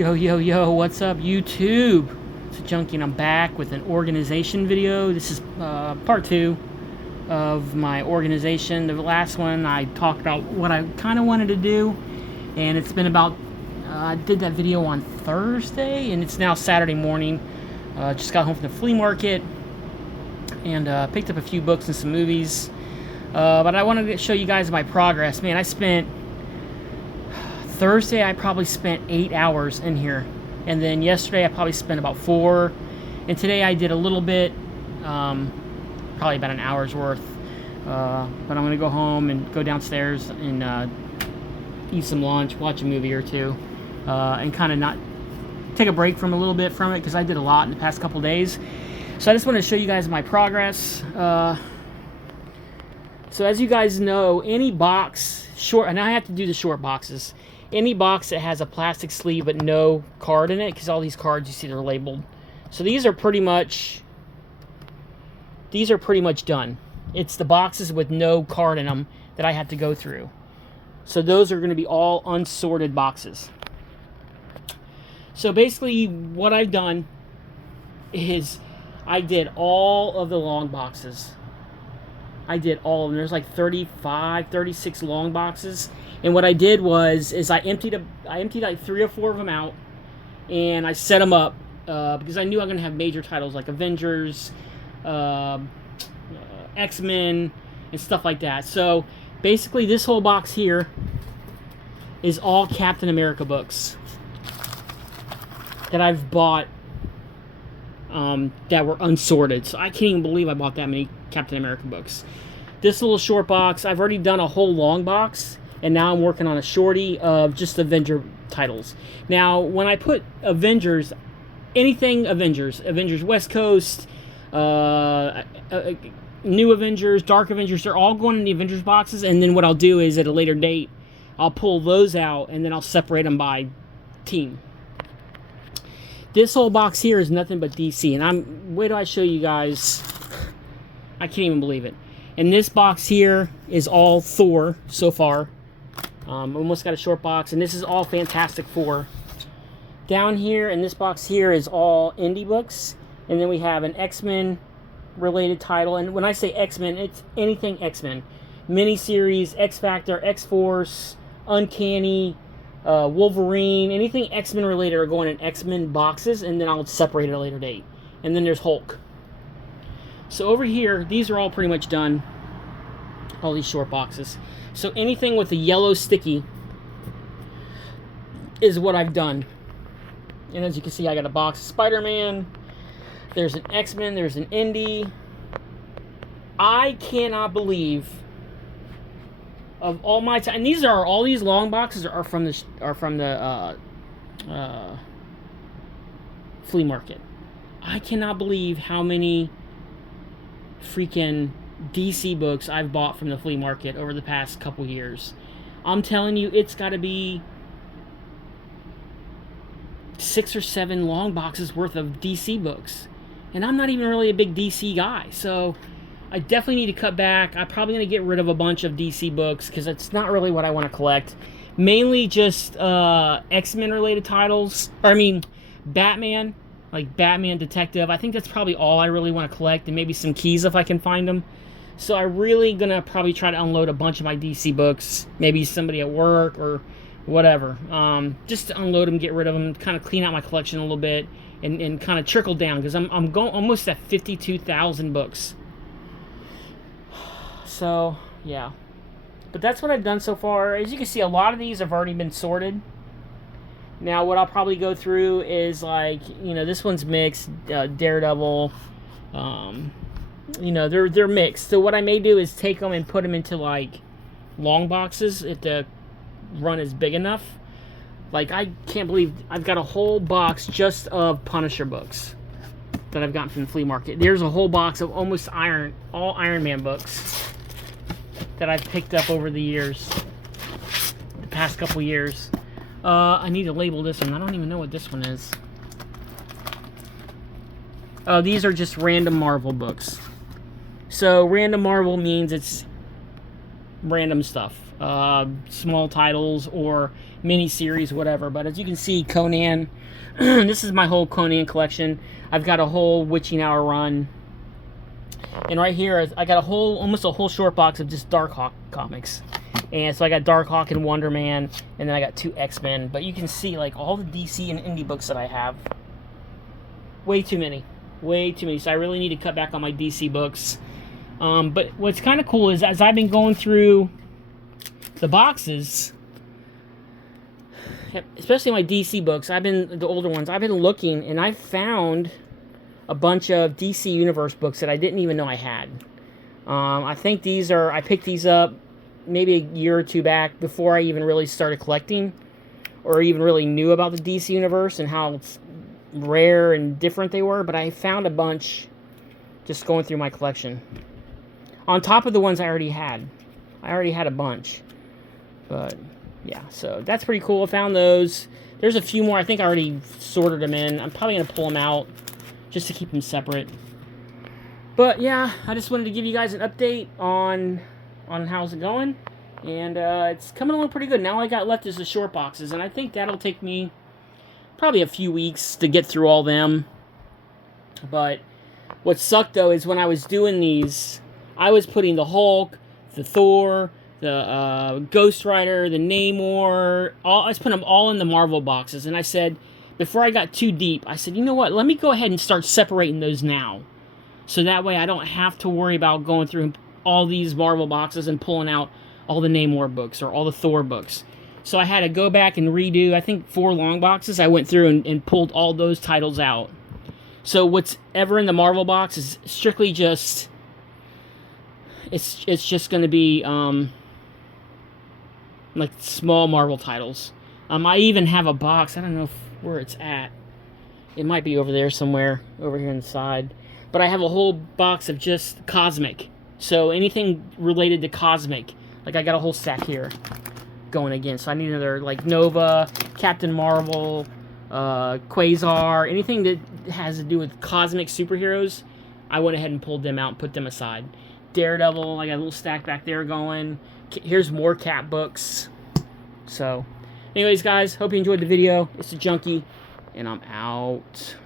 Yo, yo, yo, what's up, YouTube? It's Junkie, and I'm back with an organization video. This is part 2 of my organization. The last one, I talked about what I kind of wanted to do, and it's been about, I did that video on Thursday, and it's now Saturday morning. Just got home from the flea market, and picked up a few books and some movies. But I wanted to show you guys my progress. Man, Thursday, I probably spent 8 hours in here. And then yesterday, I probably spent about 4. And today, I did a little bit, probably about an hour's worth. But I'm going to go home and go downstairs and eat some lunch, watch a movie or two, and kind of not take a break from a little bit from it, because I did a lot in the past couple days. So I just want to show you guys my progress. So as you guys know, any box, and I have to do the short boxes. Any box that has a plastic sleeve but no card in it, because all these cards you see they're labeled. So these are pretty much done. It's the boxes with no card in them that I have to go through. So those are going to be all unsorted boxes. So basically what I've done is I did all of the long boxes. I did all of them. There's like 35, 36 long boxes. And what I did is I emptied like 3 or 4 of them out, and I set them up because I knew I'm going to have major titles like Avengers, X-Men, and stuff like that. So basically this whole box here is all Captain America books that I've bought that were unsorted. So I can't even believe I bought that many Captain America books. This little short box, I've already done a whole long box, and now I'm working on a shorty of just Avenger titles. Now, when I put Avengers, anything Avengers West Coast, New Avengers, Dark Avengers, they're all going in the Avengers boxes, and then what I'll do is at a later date, I'll pull those out, and then I'll separate them by team. This whole box here is nothing but DC, and wait till I show you guys. I can't even believe it. And this box here is all Thor so far. Almost got a short box, and this is all Fantastic Four. Down here in this box here is all indie books, and then we have an X-Men related title. And when I say X-Men, it's anything X-Men. Miniseries, X-Factor, X-Force, Uncanny, Wolverine, anything X-Men related are going in X-Men boxes, and then I'll separate it at a later date. And then there's Hulk. So over here, these are all pretty much done, all these short boxes. So anything with a yellow sticky is what I've done. And as you can see, I got a box of Spider-Man, there's an X-Men, there's an Indie. I cannot believe, of all my time, and these are all these long boxes are from the flea market. I cannot believe how many freaking DC books I've bought from the flea market over the past couple years. I'm telling you, it's got to be 6 or 7 long boxes worth of DC books. And I'm not even really a big DC guy, so I definitely need to cut back. I'm probably going to get rid of a bunch of DC books because it's not really what I want to collect. Mainly just X-Men related titles. Or I mean, Batman. Like Batman Detective. I think that's probably all I really want to collect, and maybe some keys if I can find them. So I'm really going to probably try to unload a bunch of my DC books. Maybe somebody at work or whatever. Just to unload them, get rid of them, kind of clean out my collection a little bit, and kind of trickle down, because I'm going almost at 52,000 books. So, yeah. But that's what I've done so far. As you can see, a lot of these have already been sorted. Now, what I'll probably go through is, like, you know, this one's mixed, Daredevil, you know, they're mixed. So what I may do is take them and put them into, like, long boxes if the run is big enough. Like, I can't believe I've got a whole box just of Punisher books that I've gotten from the flea market. There's a whole box of almost all Iron Man books that I've picked up over the years, the past couple years. I need to label this one. I don't even know what this one is. These are just random Marvel books. So random Marvel means it's random stuff. small titles or mini series, whatever. But as you can see, Conan, this is my whole Conan collection. I've got a whole Witching Hour run, and right here I got almost a whole short box of just Darkhawk comics. And so I got Darkhawk and Wonder Man, and then I got 2 X-Men. But you can see, like, all the DC and indie books that I have. Way too many. Way too many. So I really need to cut back on my DC books. But what's kind of cool is, as I've been going through the boxes, especially my DC books, the older ones, I've been looking, and I found a bunch of DC Universe books that I didn't even know I had. I think I picked these up maybe a year or 2 back, before I even really started collecting, or even really knew about the DC Universe and how rare and different they were. But I found a bunch just going through my collection, on top of the ones I already had. I already had a bunch. But yeah, so that's pretty cool. I found those. There's a few more. I think I already sorted them in. I'm probably going to pull them out just to keep them separate. But yeah, I just wanted to give you guys an update on how's it going. And it's coming along pretty good. Now all I got left is the short boxes, and I think that'll take me probably a few weeks to get through all them. But what sucked, though, is when I was doing these, I was putting the Hulk, the Thor, the Ghost Rider, the Namor, I was putting them all in the Marvel boxes. And I said, before I got too deep, I said, you know what, let me go ahead and start separating those now. So that way I don't have to worry about going through all these Marvel boxes and pulling out all the Namor books or all the Thor books. So I had to go back and redo, I think, 4 long boxes. I went through and pulled all those titles out. So what's ever in the Marvel box is strictly just, it's just going to be like small Marvel titles. I even have a box. I don't know where it's at. It might be over there somewhere, over here on the side. But I have a whole box of just Cosmic. So anything related to Cosmic, like I got a whole stack here going again. So I need another, like, Nova, Captain Marvel, Quasar, anything that has to do with cosmic superheroes. I went ahead and pulled them out and put them aside. Daredevil, I got a little stack back there going. Here's more Cap books. So, anyways, guys, hope you enjoyed the video. It's a Junkie, and I'm out.